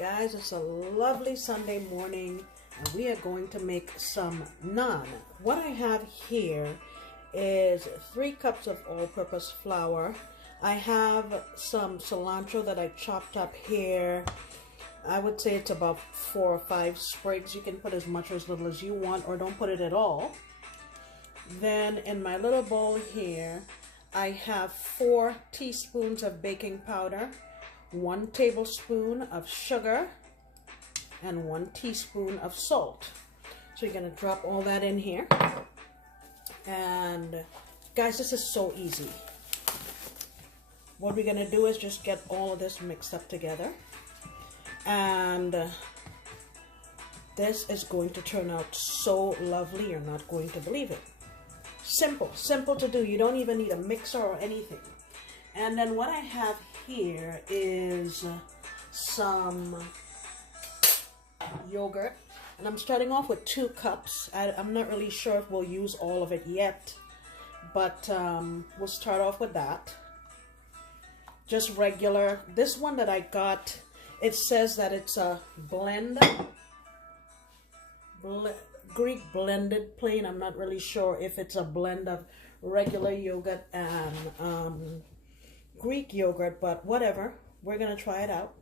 Guys, it's a lovely Sunday morning and we are going to make some naan. What I have here is 3 cups of all-purpose flour. I have some cilantro that I chopped up here. I would say it's about 4 or 5 sprigs. You can put as much or as little as you want, or don't put it at all. Then in my little bowl here, I have 4 teaspoons of baking powder, 1 tablespoon of sugar, and 1 teaspoon of salt. So you're gonna drop all that in here. And guys, this is so easy. What we're gonna do is just get all of this mixed up together. And this is going to turn out so lovely, you're not going to believe it. Simple to do. You don't even need a mixer or anything. And then what I have here is some yogurt, and I'm starting off with 2 cups. I'm not really sure if we'll use all of it yet, but we'll start off with that. Just regular. This one that I got, it says that it's a Greek blended plain. I'm not really sure if it's a blend of regular yogurt and Greek yogurt, but whatever, we're gonna try it out.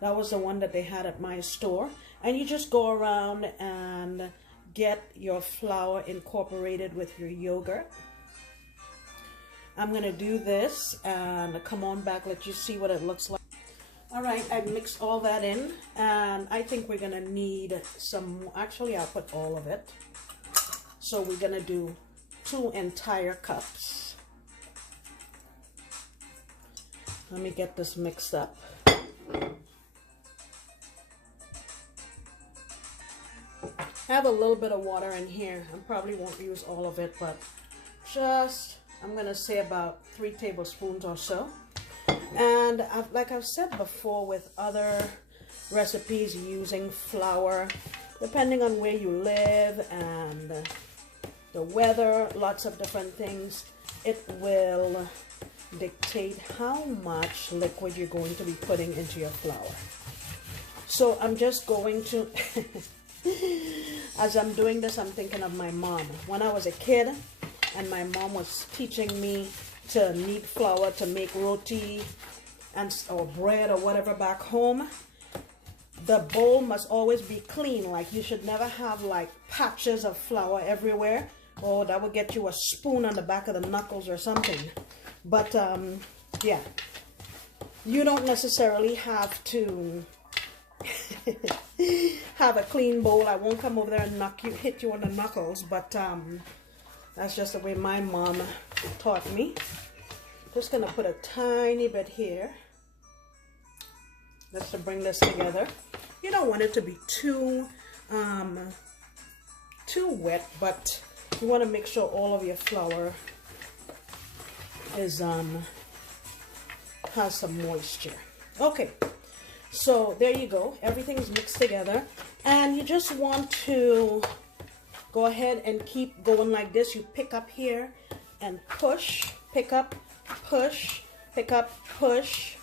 That was the one that they had at my store. And you just go around and get your flour incorporated with your yogurt. I'm gonna do this and come on back, let you see what it looks like. All right, I mixed all that in, and I think we're gonna need some, actually I'll put all of it. So we're gonna do 2 entire cups. Let me get this mixed up. I have a little bit of water in here. I probably won't use all of it, but just, I'm gonna say about 3 tablespoons or so. And like I've said before with other recipes using flour, depending on where you live and the weather, lots of different things, it will dictate how much liquid you're going to be putting into your flour. So I'm just going to, as I'm doing this, I'm thinking of my mom. When I was a kid and my mom was teaching me to knead flour to make roti or bread or whatever back home, the bowl must always be clean. Like, you should never have like patches of flour everywhere. Oh, that would get you a spoon on the back of the knuckles or something. But yeah, you don't necessarily have to have a clean bowl. I won't come over there and hit you on the knuckles, but that's just the way my mom taught me. Just gonna put a tiny bit here just to bring this together. You don't want it to be too wet, but you want to make sure all of your flour is has some moisture. Okay, so there you go. Everything's mixed together, and you just want to go ahead and keep going like this. You pick up here and push, pick up, push, pick up, push,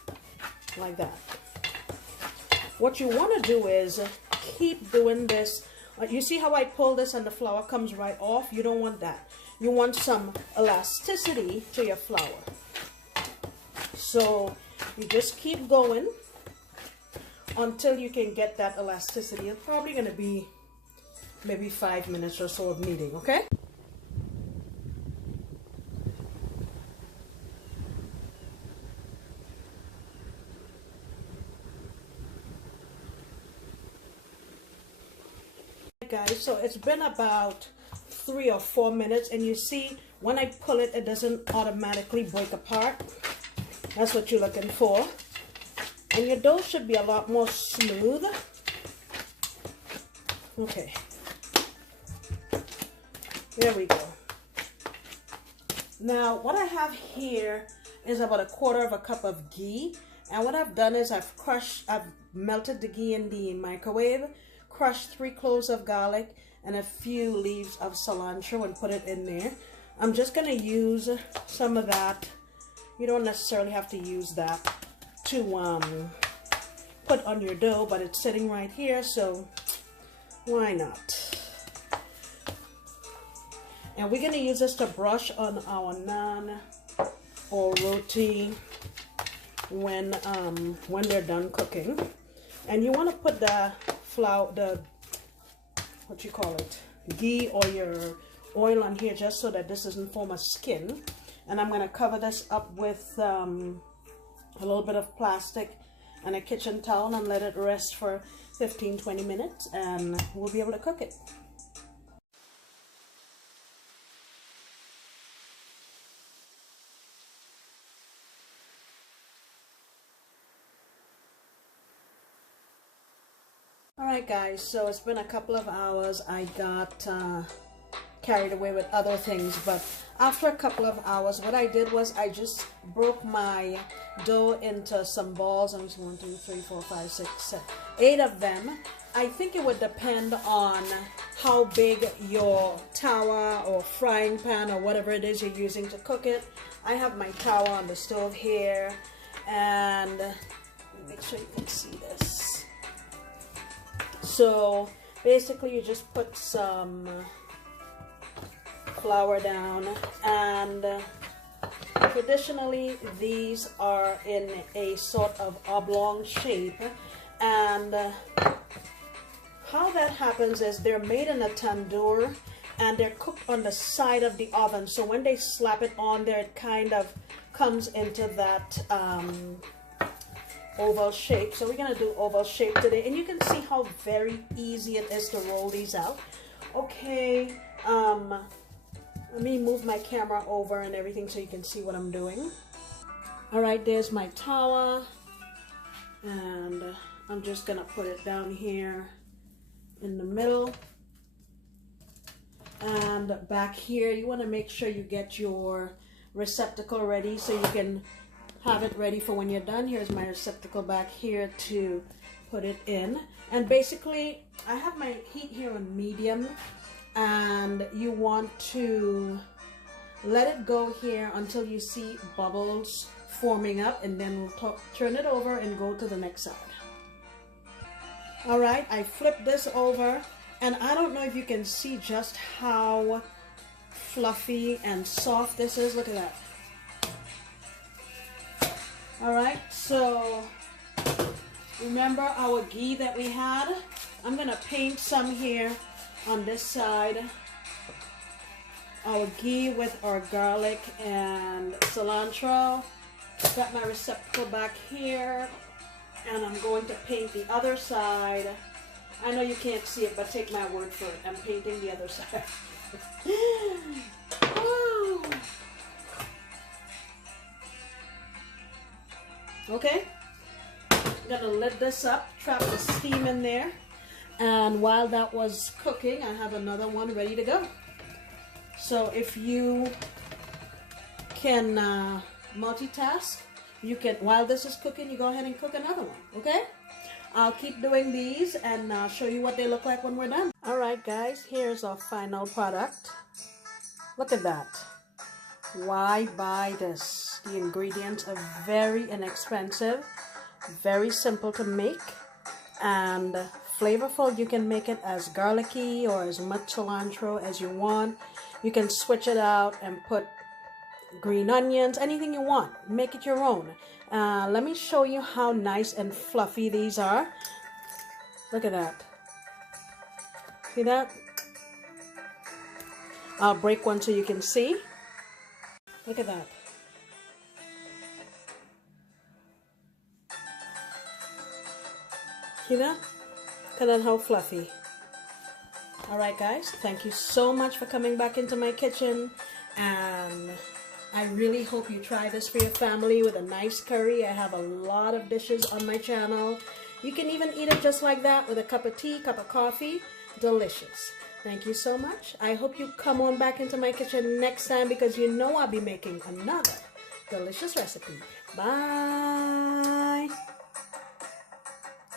like that. What you want to do is keep doing this. You see how I pull this and the flour comes right off? You don't want that. You want some elasticity to your flour. So you just keep going until you can get that elasticity. It's probably going to be maybe 5 minutes or so of kneading, okay? Guys, so it's been about 3 or 4 minutes, and you see when I pull it, it doesn't automatically break apart. That's what you're looking for. And your dough should be a lot more smooth. Okay, there we go. Now what I have here is about 1/4 cup of ghee, and what I've done is I've melted the ghee in the microwave, crushed 3 cloves of garlic and a few leaves of cilantro and put it in there. I'm just going to use some of that. You don't necessarily have to use that to put on your dough, but it's sitting right here, so why not? And we're going to use this to brush on our naan or roti when they're done cooking. And you want to put the flour, what you call it, ghee or your oil on here just so that this doesn't form a skin. And I'm going to cover this up with a little bit of plastic and a kitchen towel and let it rest for 15-20 minutes, and we'll be able to cook it. Alright guys, so it's been a couple of hours. I got carried away with other things, but after a couple of hours, what I did was I just broke my dough into some balls. And 1, 2, 3, 4, 5, 6, 7, 8 of them. I think it would depend on how big your tawa or frying pan or whatever it is you're using to cook it. I have my tawa on the stove here, and make sure you can see this. So basically you just put some flour down, and traditionally these are in a sort of oblong shape, and how that happens is they're made in a tandoor and they're cooked on the side of the oven, so when they slap it on there it kind of comes into that oval shape. So we're gonna do oval shape today, and you can see how very easy it is to roll these out. Okay, let me move my camera over and everything so you can see what I'm doing. All right, there's my tawa, and I'm just gonna put it down here in the middle. And back here, you want to make sure you get your receptacle ready so you can have it ready for when you're done. Here's my receptacle back here to put it in. And basically, I have my heat here on medium, and you want to let it go here until you see bubbles forming up, and then we'll turn it over and go to the next side. All right, I flipped this over, and I don't know if you can see just how fluffy and soft this is. Look at that. All right, so remember our ghee that we had? I'm gonna paint some here on this side. Our ghee with our garlic and cilantro. Got my receptacle back here, and I'm going to paint the other side. I know you can't see it, but take my word for it. I'm painting the other side. Okay, I'm gonna lid this up, trap the steam in there, and while that was cooking, I have another one ready to go. So if you can multitask, you can, while this is cooking, you go ahead and cook another one, okay? I'll keep doing these and show you what they look like when we're done. All right, guys, here's our final product. Look at that. Why buy this? The ingredients are very inexpensive, very simple to make, and flavorful. You can make it as garlicky or as much cilantro as you want. You can switch it out and put green onions, anything you want. Make it your own. Let me show you how nice and fluffy these are. Look at that. See that? I'll break one so you can see. Look at that. See that? Look at that, how fluffy. Alright guys, thank you so much for coming back into my kitchen, and I really hope you try this for your family with a nice curry. I have a lot of dishes on my channel. You can even eat it just like that with a cup of tea, cup of coffee. Delicious. Thank you so much. I hope you come on back into my kitchen next time, because you know I'll be making another delicious recipe. Bye.